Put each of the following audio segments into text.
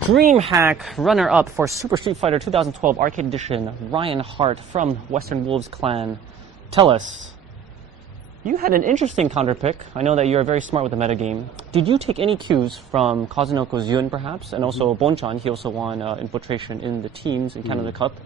DreamHack runner-up for Super Street Fighter 2012 Arcade Edition, Ryan Hart from Western Wolves clan. Tell us, you had an interesting counter pick. I know that you're very smart with the metagame. Did you take any cues from Kazunoko's Yun, perhaps, and also Bonchan? He also won infiltration in the teams in Canada Cup.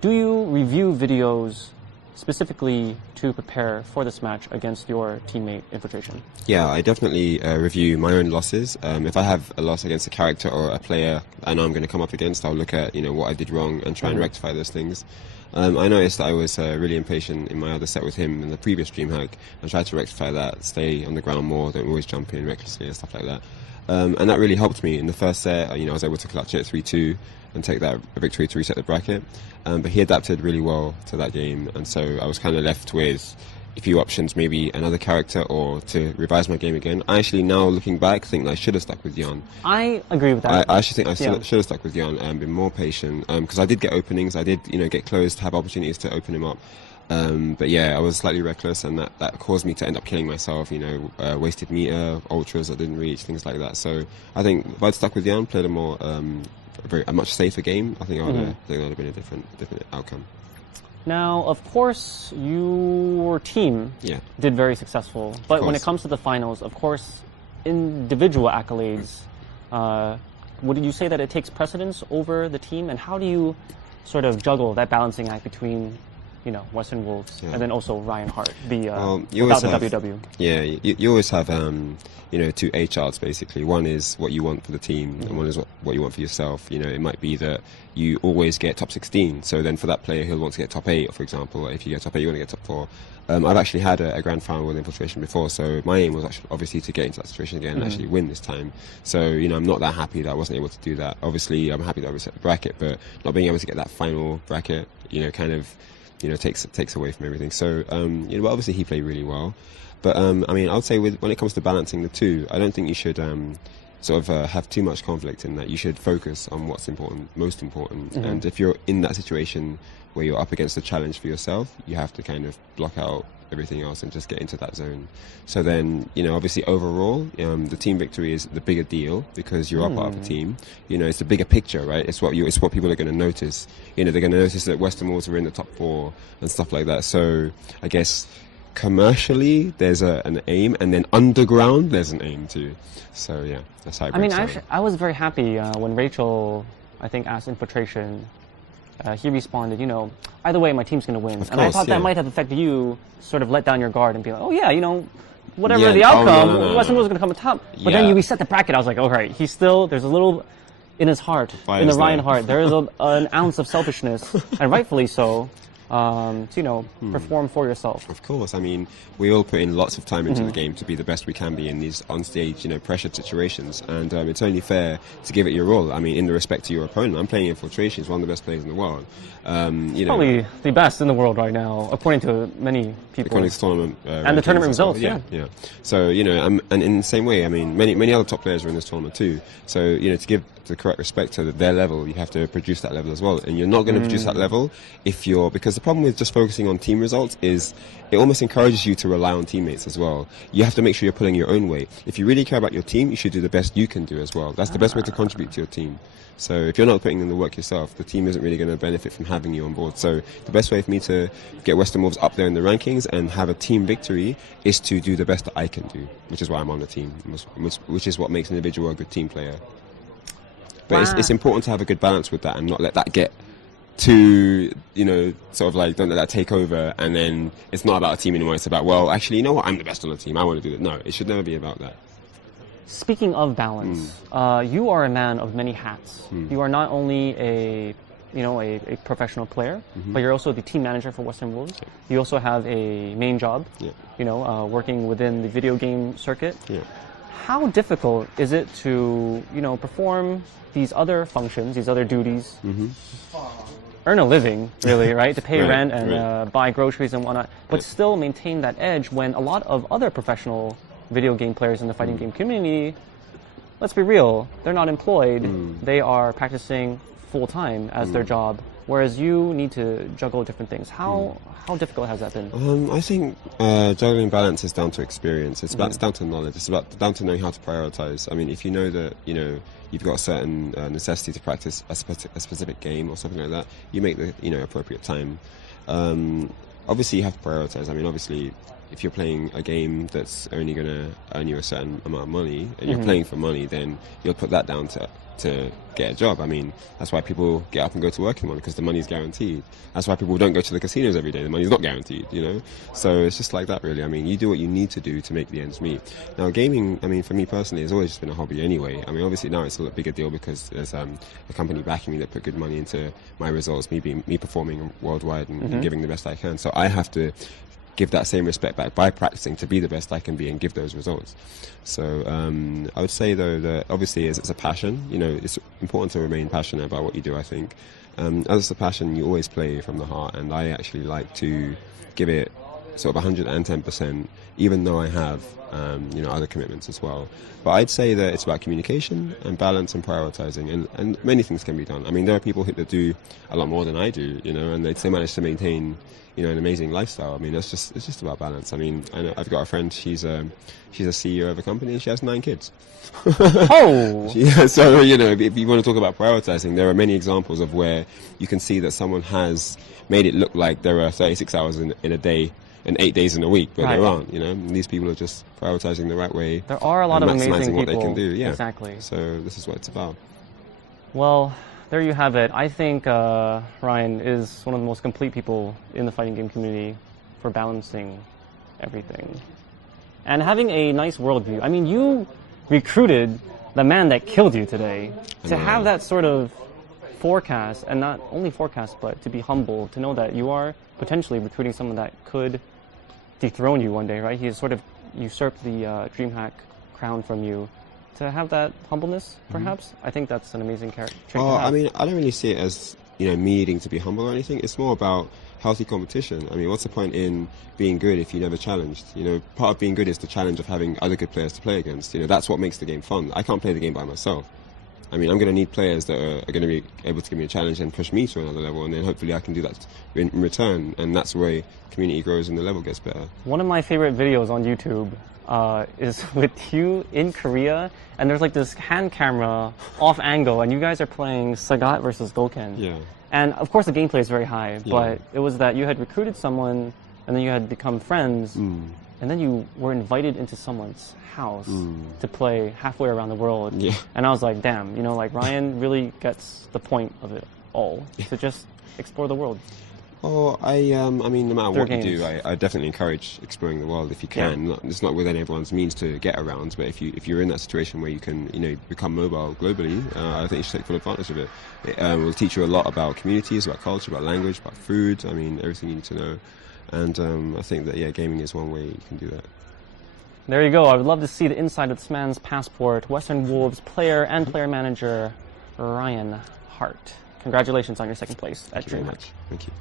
Do you review videos specifically to prepare for this match against your teammate Infiltration? Yeah, I definitely review my own losses. If I have a loss against a character or a player I know I'm going to come up against, I'll look at what I did wrong and try and rectify those things. I noticed that I was really impatient in my other set with him in the previous DreamHack and tried to rectify that, stay on the ground more, don't always jump in recklessly and stuff like that. And that really helped me in the first set. I was able to clutch it 3-2 and take that victory to reset the bracket. But he adapted really well to that game, and so I was kind of left with a few options, maybe another character or to revise my game again. I actually, now looking back, think that I should have stuck with Jan. I agree with that. I actually think I should have stuck with Jan and been more patient, because I did get openings, I did get close to have opportunities to open him up. But yeah, I was slightly reckless, and that caused me to end up killing myself, wasted meter, ultras that didn't reach, things like that. So I think if I'd stuck with Jan, played a much safer game, I think that would have been a different outcome. Now, of course, your team did very successful, but when it comes to the finals, of course, individual accolades, would you say that it takes precedence over the team, and how do you sort of juggle that balancing act between Western Wolves, and then also Ryan Hart, without the WW? Yeah, you always have, two A charts, basically. One is what you want for the team, and one is what you want for yourself. It might be that you always get top 16, so then for that player, he'll want to get top 8, for example. If you get top 8, you want to get top 4. I've actually had a grand final with Infiltration before, so my aim was obviously to get into that situation again and actually win this time. So, I'm not that happy that I wasn't able to do that. Obviously, I'm happy that I reset the bracket, but not being able to get that final bracket, takes away from everything. So, but obviously he played really well. But I would say when it comes to balancing the two, I don't think you should have too much conflict in that. You should focus on what's most important. And if you're in that situation where you're up against a challenge for yourself, you have to kind of block out everything else and just get into that zone. So then, obviously overall, the team victory is the bigger deal because you're part of the team. It's the bigger picture, right? It's what people are going to notice. They're going to notice that Western Wolves are in the top 4 and stuff like that. So I guess commercially there's an aim, and then underground there's an aim too. So yeah, that's how I was very happy when Rachel, I think, asked Infiltration. He responded, either way, my team's going to win. And I thought that might have affected you, sort of let down your guard and be like, oh yeah, whatever the outcome, Western Wolves is going to come on top. But then you reset the bracket. I was like, all right, there's a little in his heart, in the Ryan Hart, there is an ounce of selfishness, and rightfully so. To perform for yourself. Of course, we all put in lots of time into the game to be the best we can be in these onstage, pressured situations, and it's only fair to give it your all. In the respect to your opponent, I'm playing Infiltration, he's one of the best players in the world. Probably the best in the world right now, according to many people. According to tournament and the tournament results, yeah. So and in the same way, many other top players are in this tournament too. So to give the correct respect to their level, you have to produce that level as well, and you're not going to produce that level because the problem with just focusing on team results is it almost encourages you to rely on teammates as well. You have to make sure you're pulling your own weight. If you really care about your team, you should do the best you can do as well. That's the best way to contribute to your team. So if you're not putting in the work yourself, the team isn't really going to benefit from having you on board. So the best way for me to get Western Wolves up there in the rankings and have a team victory is to do the best that I can do, which is why I'm on the team, which is what makes an individual a good team player. But it's important to have a good balance with that and not let that get too, don't let that take over, and then it's not about a team anymore. It's about, well, actually, I'm the best on the team. I want to do that. No, it should never be about that. Speaking of balance, you are a man of many hats. You are not only a professional player, but you're also the team manager for Western Wolves. You also have a main job, working within the video game circuit. How difficult is it to, perform these other functions, these other duties, earn a living, really, right? To pay rent and buy groceries and whatnot, but still maintain that edge when a lot of other professional video game players in the fighting game community, let's be real, they're not employed. They are practicing full-time as their job whereas you need to juggle different things. How difficult has that been? I think juggling balance is down to experience. It's down to knowledge. It's down to knowing how to prioritize. I mean, if you know that you've got a certain necessity to practice a specific game or something like that, you make the appropriate time. Obviously, you have to prioritize. I mean, obviously, if you're playing a game that's only going to earn you a certain amount of money, and you're playing for money, then you'll put that down to get a job. I mean, that's why people get up and go to work in one, because the money's guaranteed. That's why people don't go to the casinos every day. The money's not guaranteed, So it's just like that, really. I mean, you do what you need to do to make the ends meet. Now, gaming, I mean, for me personally, has always just been a hobby anyway. I mean, obviously now it's a lot bigger deal because there's a company backing me that put good money into my results, me performing worldwide and giving the best I can. So I have to give that same respect back by practicing to be the best I can be and give those results. So I would say, though, that obviously it's a passion. It's important to remain passionate about what you do, I think. As it's a passion, you always play from the heart, and I actually like to give it sort of 110%, even though I have other commitments as well. But I'd say that it's about communication and balance and prioritizing, and many things can be done. I mean, there are people that do a lot more than I do, and they still manage to maintain an amazing lifestyle. I mean, it's just about balance. I mean, I've got a friend, she's a CEO of a company and she has 9 kids. Oh! Yeah, so, if you want to talk about prioritizing, there are many examples of where you can see that someone has made it look like there are 36 hours in a day and 8 days in a week, but there aren't, And these people are just prioritizing the right way. There are a lot of amazing people. What they can do, yeah. Exactly. So this is what it's about. Well, there you have it. I think Ryan is one of the most complete people in the fighting game community for balancing everything. And having a nice worldview. I mean, you recruited the man that killed you today. To have that sort of forecast, and not only forecast, but to be humble, to know that you are potentially recruiting someone that could dethrone you one day, right? He has sort of usurped the DreamHack crown from you. To have that humbleness, perhaps, I think that's an amazing trait to have. I mean, I don't really see it as me needing to be humble or anything. It's more about healthy competition. I mean, what's the point in being good if you never challenged? Part of being good is the challenge of having other good players to play against. That's what makes the game fun. I can't play the game by myself. I mean, I'm going to need players that are going to be able to give me a challenge and push me to another level, and then hopefully I can do that in return, and that's the way community grows and the level gets better. One of my favorite videos on YouTube is with you in Korea, and there's like this hand camera off angle, and you guys are playing Sagat versus Golken. Yeah. And of course the gameplay is very high, but it was that you had recruited someone, and then you had become friends, and then you were invited into someone's house to play halfway around the world. Yeah. And I was like, damn, Ryan really gets the point of it all, to just explore the world. Oh, I mean, no matter what you do, I definitely encourage exploring the world if you can. Yeah. It's not within everyone's means to get around, but if you're in that situation where you can, become mobile globally, I think you should take full advantage of it. It will teach you a lot about communities, about culture, about language, about food. I mean, everything you need to know. And I think that, gaming is one way you can do that. There you go. I would love to see the inside of this man's passport. Western Wolves player and player manager Ryan Hart. Congratulations on your second place at DreamHack. Thank you.